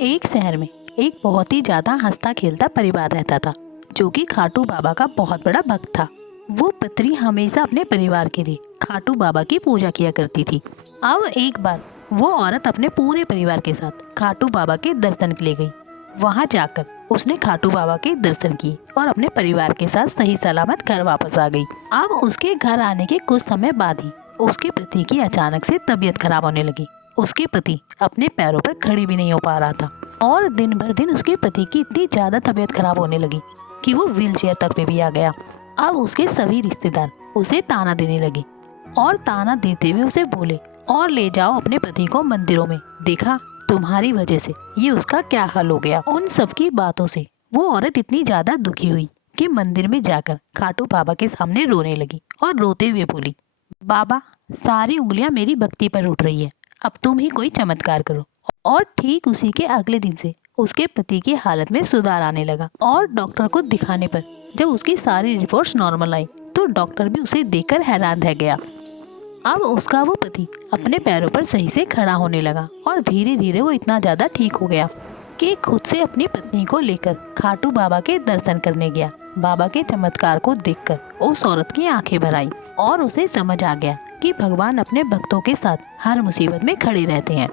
एक शहर में एक बहुत ही ज्यादा हंसता खेलता परिवार रहता था, जो कि खाटू बाबा का बहुत बड़ा भक्त था। वो पत्री हमेशा अपने परिवार के लिए खाटू बाबा की पूजा किया करती थी। अब एक बार वो औरत अपने पूरे परिवार के साथ खाटू बाबा के दर्शन के लिए गई। वहां जाकर उसने खाटू बाबा के दर्शन किए और अपने परिवार के साथ सही सलामत घर वापस आ गई। अब उसके घर आने के कुछ समय बाद ही उसके पति की अचानक से तबीयत खराब होने लगी। उसके पति अपने पैरों पर खड़ी भी नहीं हो पा रहा था और दिन भर दिन उसके पति की इतनी ज्यादा तबीयत खराब होने लगी कि वो व्हील चेयर तक में भी आ गया। अब उसके सभी रिश्तेदार उसे ताना देने लगे और ताना देते हुए उसे बोले, और ले जाओ अपने पति को मंदिरों में, देखा तुम्हारी वजह से ये उसका क्या हाल हो गया। उन सबकी बातों से वो औरत इतनी ज्यादा दुखी हुई कि मंदिर में जाकर खाटू बाबा के सामने रोने लगी और रोते हुए बोली, बाबा सारी उंगलियां मेरी भक्ति पर उठ रही है, अब तुम ही कोई चमत्कार करो। और ठीक उसी के अगले दिन से उसके पति की हालत में सुधार आने लगा और डॉक्टर को दिखाने पर जब उसकी सारी रिपोर्ट्स नॉर्मल आई तो डॉक्टर भी उसे देखकर हैरान रह गया। अब उसका वो पति अपने पैरों पर सही से खड़ा होने लगा और धीरे धीरे वो इतना ज्यादा ठीक हो गया कि खुद से अपनी पत्नी को लेकर खाटू बाबा के दर्शन करने गया। बाबा के चमत्कार को देखकर उस औरत की आंखें भर आई और उसे समझ आ गया कि भगवान अपने भक्तों के साथ हर मुसीबत में खड़े रहते हैं।